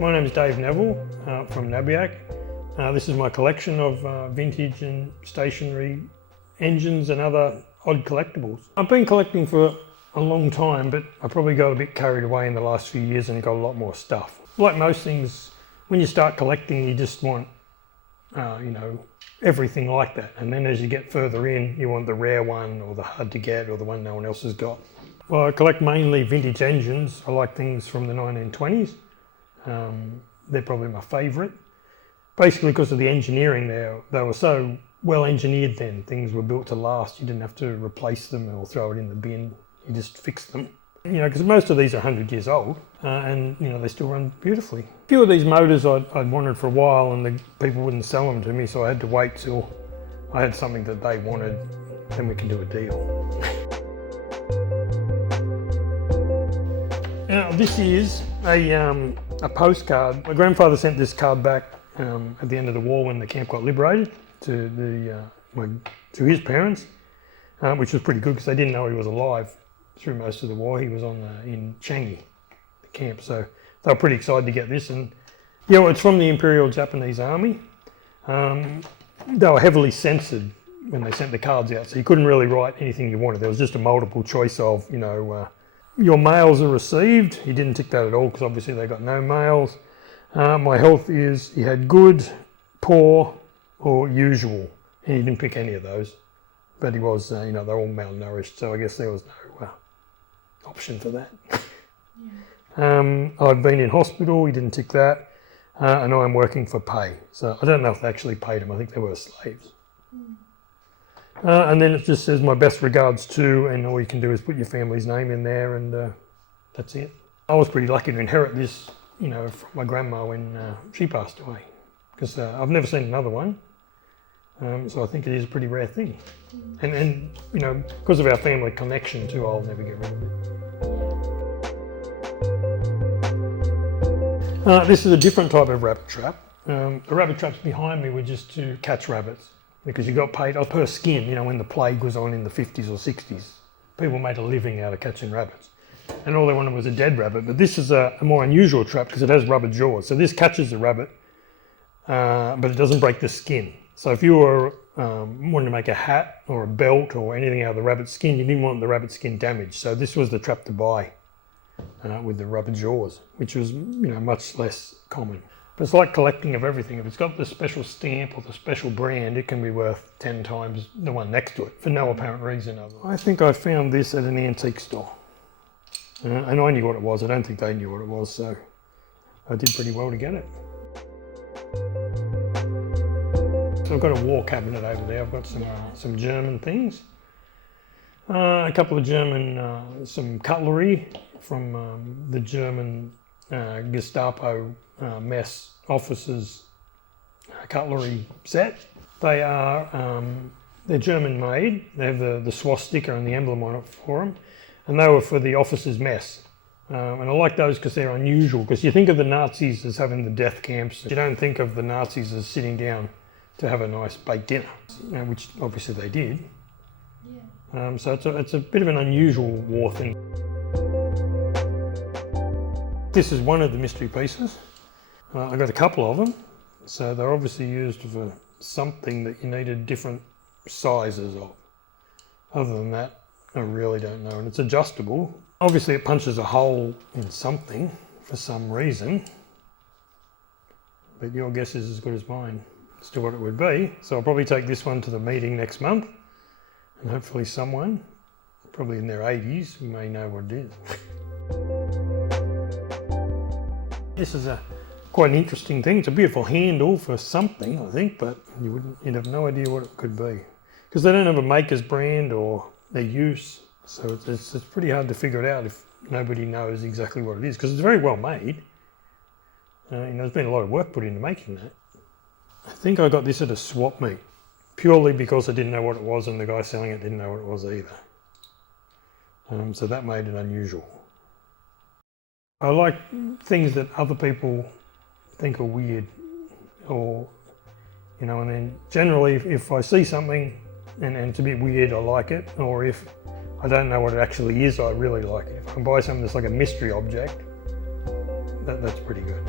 My name is Dave Neville from Nabiac. This is my collection of vintage and stationary engines and other odd collectibles. I've been collecting for a long time, but I probably got a bit carried away in the last few years and got a lot more stuff. Like most things, when you start collecting, you just want, everything like that. And then as you get further in, you want the rare one or the hard to get or the one no one else has got. Well, I collect mainly vintage engines. I like things from the 1920s. They're probably my favourite. Basically because of the engineering there. They were so well engineered then. Things were built to last. You didn't have to replace them or throw it in the bin. You just fixed them. Because most of these are 100 years old and they still run beautifully. A few of these motors I'd wanted for a while and the people wouldn't sell them to me, so I had to wait till I had something that they wanted, then we can do a deal. Now this is a postcard. My grandfather sent this card back at the end of the war when the camp got liberated to his parents, which was pretty good because they didn't know he was alive through most of the war. He was in Changi, the camp, so they were pretty excited to get this. And it's from the Imperial Japanese Army. They were heavily censored when they sent the cards out, so you couldn't really write anything you wanted. There was just a multiple choice of, your mails are received. He didn't tick that at all because obviously they got no mails. My health is, he had good, poor, or usual. And he didn't pick any of those. But he was, they're all malnourished, so I guess there was no option for that. Yeah. I've been in hospital, he didn't tick that. And I'm working for pay. So I don't know if they actually paid him, I think they were slaves. And then it just says my best regards to, and all you can do is put your family's name in there, and that's it. I was pretty lucky to inherit this, from my grandma when she passed away, because I've never seen another one. So I think it is a pretty rare thing. And because of our family connection too, I'll never get rid of it. This is a different type of rabbit trap. The rabbit traps behind me were just to catch rabbits, because you got paid per skin. When the plague was on in the 50s or 60s, people made a living out of catching rabbits. And all they wanted was a dead rabbit. But this is a more unusual trap because it has rubber jaws. So this catches the rabbit, but it doesn't break the skin. So if you were wanting to make a hat or a belt or anything out of the rabbit skin, you didn't want the rabbit skin damaged. So this was the trap to buy with the rubber jaws, which was much less common. But it's like collecting of everything. If it's got the special stamp or the special brand, it can be worth 10 times the one next to it for no apparent reason. I think I found this at an antique store. And I knew what it was. I don't think they knew what it was, so I did pretty well to get it. So I've got a war cabinet over there. I've got some German things. A couple of German, some cutlery from the German Gestapo mess officers cutlery set. They are they're German made. They have the swastika and the emblem on it for them, and they were for the officers' mess. And I like those because they're unusual. Because you think of the Nazis as having the death camps, you don't think of the Nazis as sitting down to have a nice baked dinner, which obviously they did. Yeah. So it's a bit of an unusual war thing. This is one of the mystery pieces. I got a couple of them, so they're obviously used for something that you needed different sizes of. Other than that, I really don't know. And it's adjustable. Obviously it punches a hole in something for some reason, but your guess is as good as mine as to what it would be. So I'll probably take this one to the meeting next month, and hopefully someone, probably in their 80s, may know what it is. This is quite an interesting thing. It's a beautiful handle for something, I think, but you'd have no idea what it could be. Because they don't have a maker's brand or their use, so it's pretty hard to figure it out if nobody knows exactly what it is, because it's very well made. There's been a lot of work put into making that. I think I got this at a swap meet, purely because I didn't know what it was and the guy selling it didn't know what it was either. So that made it unusual. I like things that other people think are weird, or and then generally if I see something and it's a bit weird, I like it, or if I don't know what it actually is, I really like it. If I can buy something that's like a mystery object, that's pretty good.